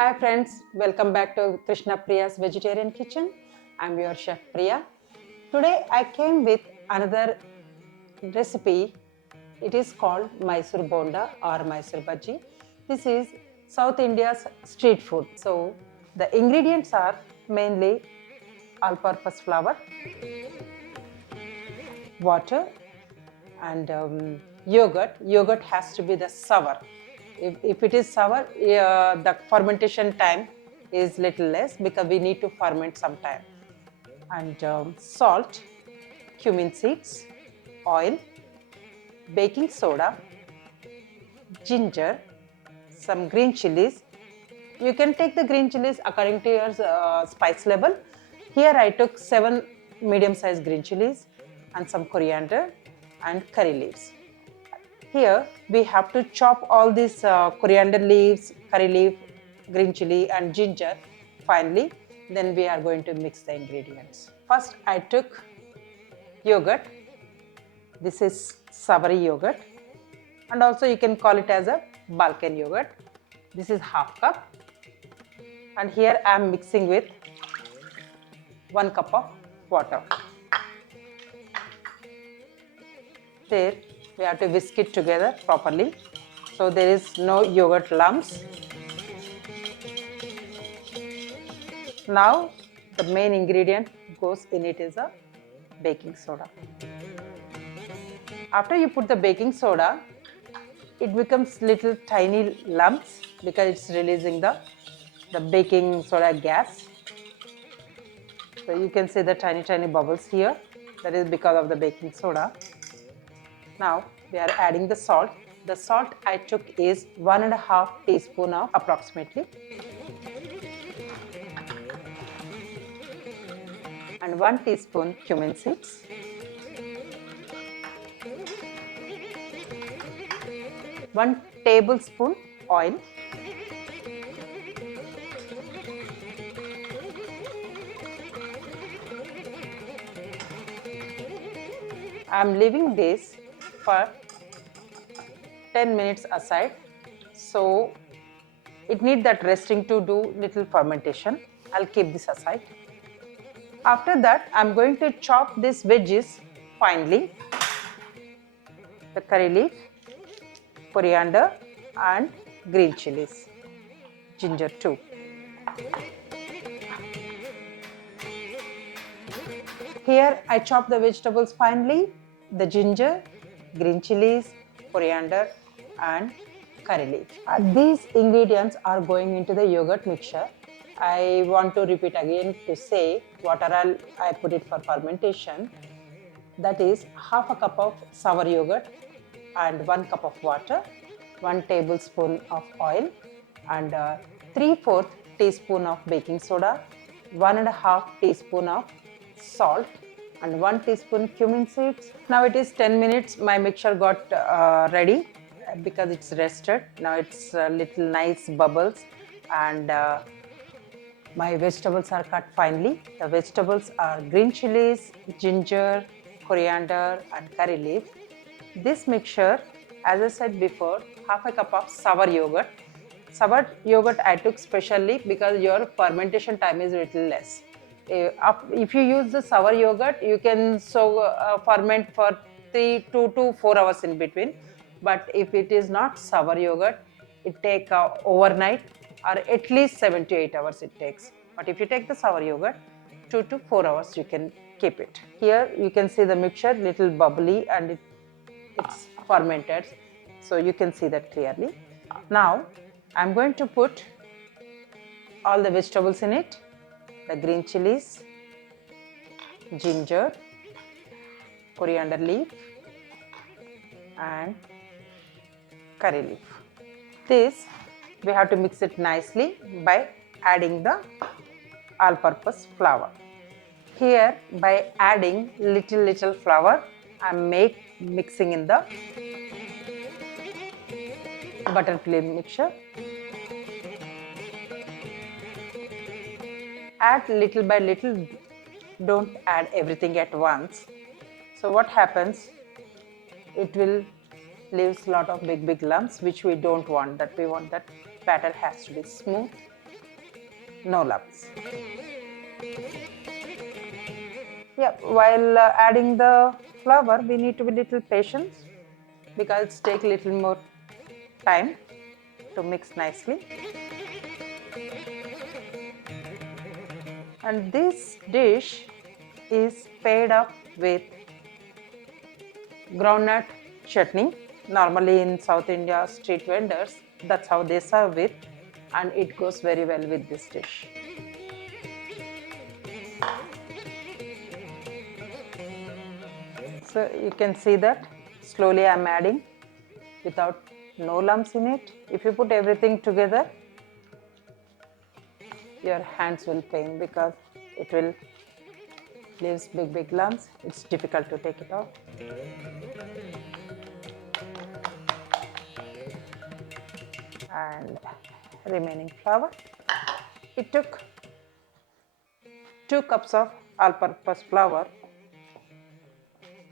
Hi friends, welcome back to Krishna Priya's Vegetarian Kitchen. I'm your chef Priya. Today I came with another recipe. It is called Mysore Bonda or Mysore Bajji. This is South India's street food. So the ingredients are mainly all-purpose flour, water and yogurt. Yogurt has to be the sour. If it is sour, the fermentation time is little less because we need to ferment some time. And salt, cumin seeds, oil, baking soda, ginger, some green chilies. You can take the green chilies according to your spice level. Here I took 7 medium-sized green chilies and some coriander and curry leaves. Here we have to chop all these coriander leaves, curry leaf, green chili and ginger finely. Then we are going to mix the ingredients. First I took yogurt. This is savory yogurt and also you can call it as a Balkan yogurt. This is half cup and here I am mixing with 1 cup of water. There we have to whisk it together properly so there is no yogurt lumps. Now the main ingredient goes in it is a baking soda. After you put the baking soda, it becomes little tiny lumps because it's releasing the baking soda gas. So you can see the tiny bubbles here. That is because of the baking soda. Now we are adding the salt. The salt I took is 1.5 teaspoon of approximately. And 1 teaspoon cumin seeds. 1 tablespoon oil. I am leaving this for 10 minutes aside. So it needs that resting to do little fermentation. I'll keep this aside. After that, I'm going to chop these veggies finely. The curry leaf, coriander and green chilies, ginger too. Here I chop the vegetables finely, the ginger, green chilies, coriander and curry leaf. These ingredients are going into the yogurt mixture. I want to repeat again to say what are all I put it for fermentation. That is half a cup of sour yogurt and 1 cup of water, 1 tablespoon of oil and 3/4 teaspoon of baking soda, 1.5 teaspoon of salt and 1 teaspoon cumin seeds. Now it is 10 minutes. My mixture got ready because it's rested. Now it's little nice bubbles and my vegetables are cut finely. The vegetables are green chilies, ginger, coriander and curry leaf. This mixture, as I said before, half a cup of sour yogurt. Sour yogurt I took specially because your fermentation time is little less. If you use the sour yogurt, you can ferment for 2 to 4 hours in between. But if it is not sour yogurt, it takes overnight or at least 7 to 8 hours it takes. But if you take the sour yogurt, 2 to 4 hours you can keep it. Here you can see the mixture little bubbly and it's fermented. So you can see that clearly. Now I'm going to put all the vegetables in it. The green chilies, ginger, coriander leaf and curry leaf. This we have to mix it nicely by adding the all-purpose flour. Here by adding little flour, I am mixing in the butterfly mixture. Add little by little, don't add everything at once. So what happens, it will leaves lot of big lumps which we don't want. That we want that batter has to be smooth no lumps. Yeah, while adding the flour, we need to be little patient because it's take little more time to mix nicely. And this dish is paired up with groundnut chutney. Normally in South India street vendors, that's how they serve it, and it goes very well with this dish. So you can see that slowly I am adding without no lumps in it. If you put everything together, your hands will pain because it will leaves big lumps. It's difficult to take it off. And remaining flour. It took 2 cups of all-purpose flour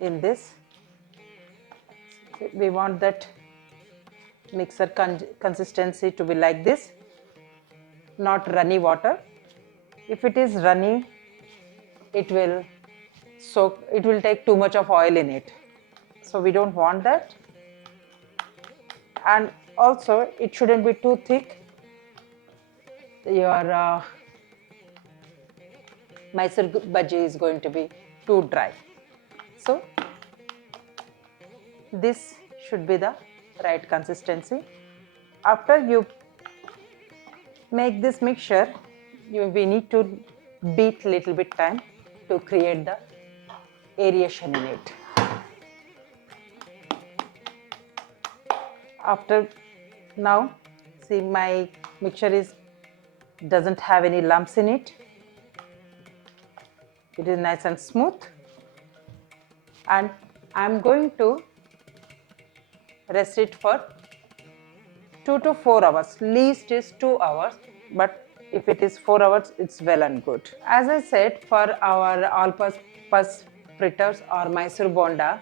in this. We want that mixer consistency to be like this, not runny water. If it is runny, it will take too much of oil in it. So we don't want that. And also it shouldn't be too thick. Your Mysore bajji is going to be too dry. So this should be the right consistency. After you make this mixture, we need to beat little bit time to create the aeration in it. After now, see my mixture doesn't have any lumps in it. It is nice and smooth, and I'm going to rest it for 2 to 4 hours. Least is 2 hours, but if it is 4 hours, it's well and good. As I said, for our all-purpose fritters or Mysore Bonda,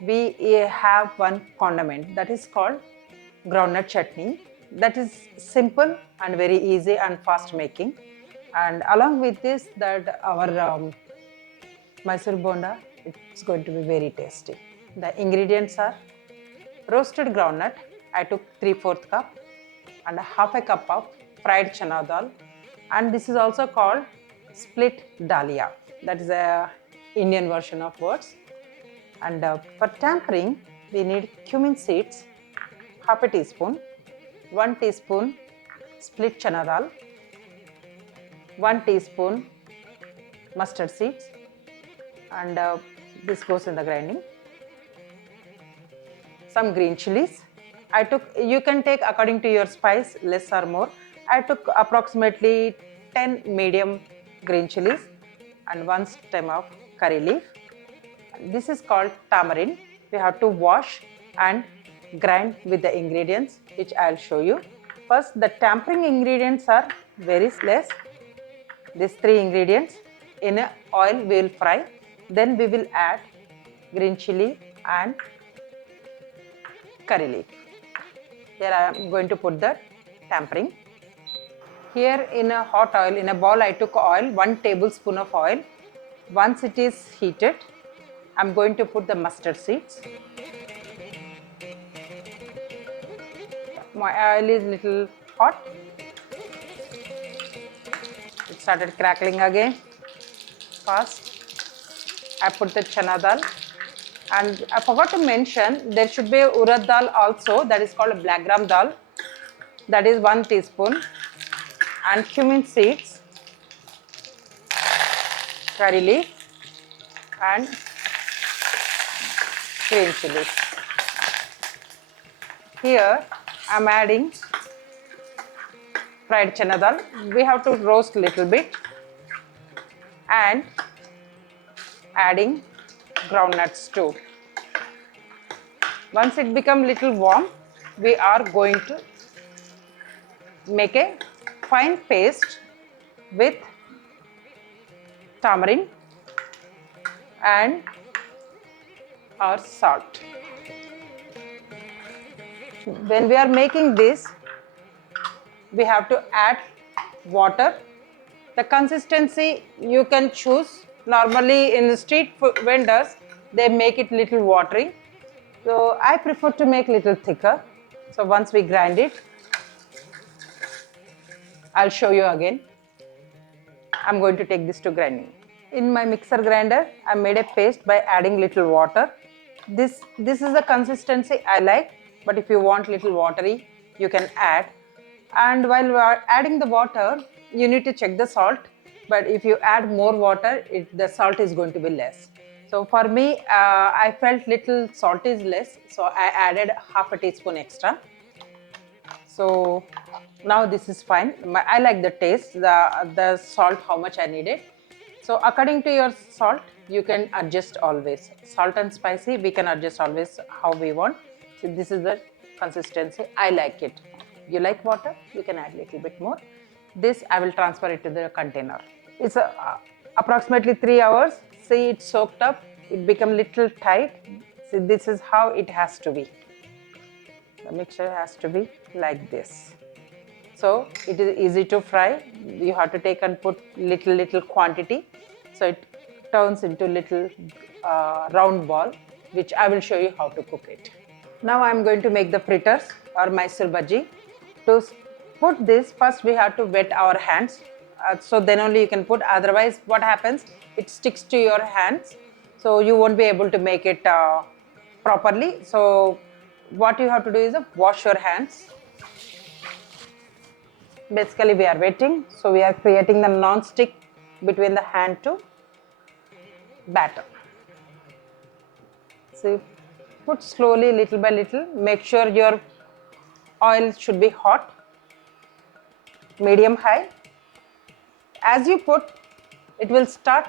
we have one condiment that is called groundnut chutney. That is simple and very easy and fast making. And along with this, that our Mysore Bonda, it's going to be very tasty. The ingredients are roasted groundnut. I took 3/4 cup, and half a cup of fried chana dal, and this is also called split dalia. That is a Indian version of words. And for tempering, we need cumin seeds, half a teaspoon, 1 teaspoon split chana dal, 1 teaspoon mustard seeds, and this goes in the grinding. Some green chilies. You can take according to your spice, less or more. I took approximately 10 medium green chilies and 1 stem of curry leaf. This is called tamarind. We have to wash and grind with the ingredients, which I'll show you. First, the tempering ingredients are very less. These 3 ingredients in oil we will fry. Then we will add green chili and curry leaf. Here I am going to put the tempering. Here in a hot oil, in a bowl I took oil, 1 tablespoon of oil. Once it is heated, I am going to put the mustard seeds. My oil is little hot. It started crackling again, fast. I put the chana dal, and I forgot to mention there should be urad dal also, that is called black gram dal, that is 1 teaspoon, and cumin seeds, curry leaf, and green chilies. Here I am adding fried chana dal. We have to roast little bit, and adding groundnuts too. Once it becomes little warm, we are going to make a fine paste with tamarind and our salt. When we are making this, we have to add water. The consistency you can choose. Normally in the street vendors, they make it little watery. So I prefer to make little thicker. So once we grind it, I'll show you again. I'm going to take this to grinding. In my mixer grinder, I made a paste by adding little water. This is the consistency I like, but if you want little watery, you can add. And while we are adding the water, you need to check the salt. But if you add more water, the salt is going to be less. So for me, I felt little salt is less, so I added half a teaspoon extra. So now this is fine. I like the taste, the salt, how much I needed. So according to your salt, you can adjust always. Salt and spicy, we can adjust always how we want. So this is the consistency. I like it. You like water? You can add a little bit more. This I will transfer it to the container. It's approximately 3 hours. See, it's soaked up. It become little tight. See, this is how it has to be. The mixture has to be like this. So it is easy to fry. You have to take and put little quantity. So it turns into little round ball, which I will show you how to cook it. Now I am going to make the fritters or Mysore bajji. To put this, first we have to wet our hands. So then only you can put, otherwise what happens, it sticks to your hands. So you won't be able to make it properly. So what you have to do is wash your hands. Basically we are wetting, so we are creating the non-stick between the hand to batter. So put slowly, little by little. Make sure your oil should be hot, medium high. As you put, it will start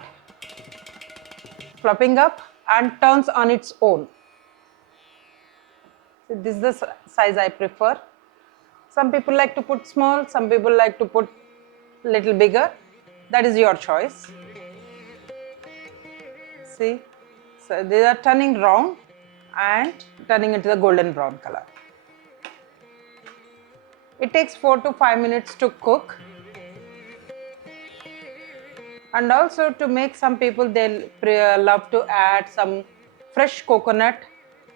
flopping up and turns on its own. So this is the size I prefer. Some people like to put small, some people like to put little bigger. That is your choice. See, so they are turning round and turning into the golden brown color. It takes 4 to 5 minutes to cook. And also to make, some people they love to add some fresh coconut,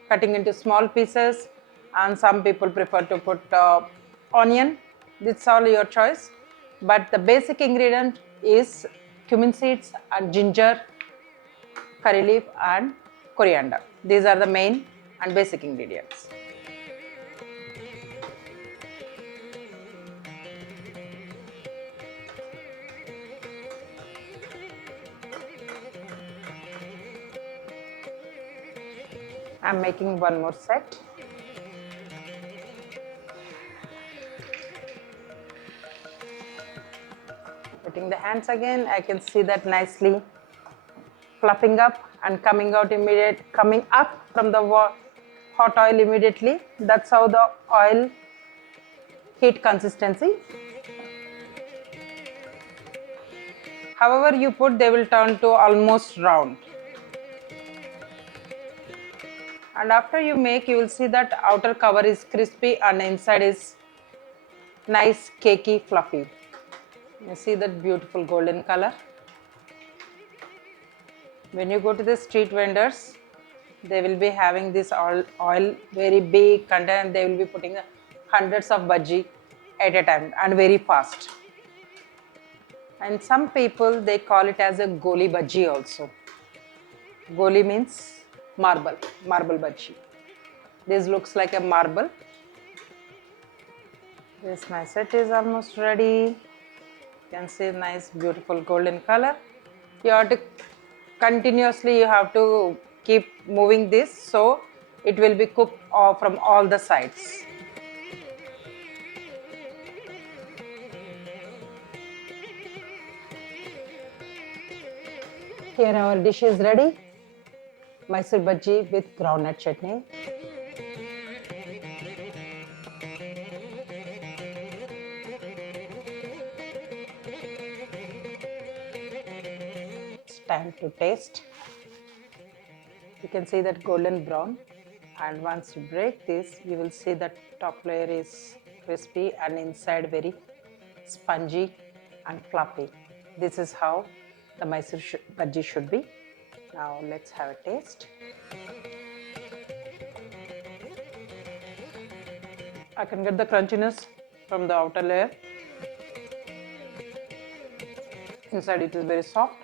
cutting into small pieces, and some people prefer to put onion. It's all your choice, but the basic ingredient is cumin seeds and ginger, curry leaf and coriander. These are the main and basic ingredients. I'm making one more set. Putting the hands again, I can see that nicely fluffing up and coming up from the hot oil immediately. That's how the oil heat consistency. However you put, they will turn to almost round. And after you make, you will see that outer cover is crispy and inside is nice, cakey, fluffy. You see that beautiful golden color. When you go to the street vendors, they will be having this oil very big container, and they will be putting hundreds of bajji at a time and very fast. And some people, they call it as a goli bajji also. Goli means marble bajji. This looks like a marble. This my set is almost ready. You can see nice beautiful golden color. You have to continuously, you have to keep moving this, so it will be cooked from all the sides. Here our dish is ready. Mysore bajji with groundnut chutney. It's time to taste. You can see that golden brown, and once you break this, you will see that top layer is crispy and inside very spongy and fluffy. This is how the Mysore bhaji should be. Now let's have a taste. I can get the crunchiness from the outer layer. Inside it is very soft,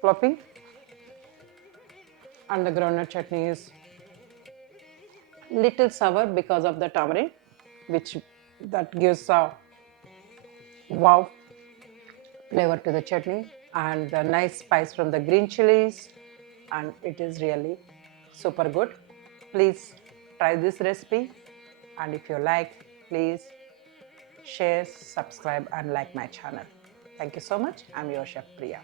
fluffy, and the groundnut chutney is little sour because of the tamarind, which that gives a wow flavor to the chutney, and the nice spice from the green chilies, and it is really super good. Please try this recipe, and if you like, please share, subscribe and like my channel. Thank you so much. I'm your chef Priya.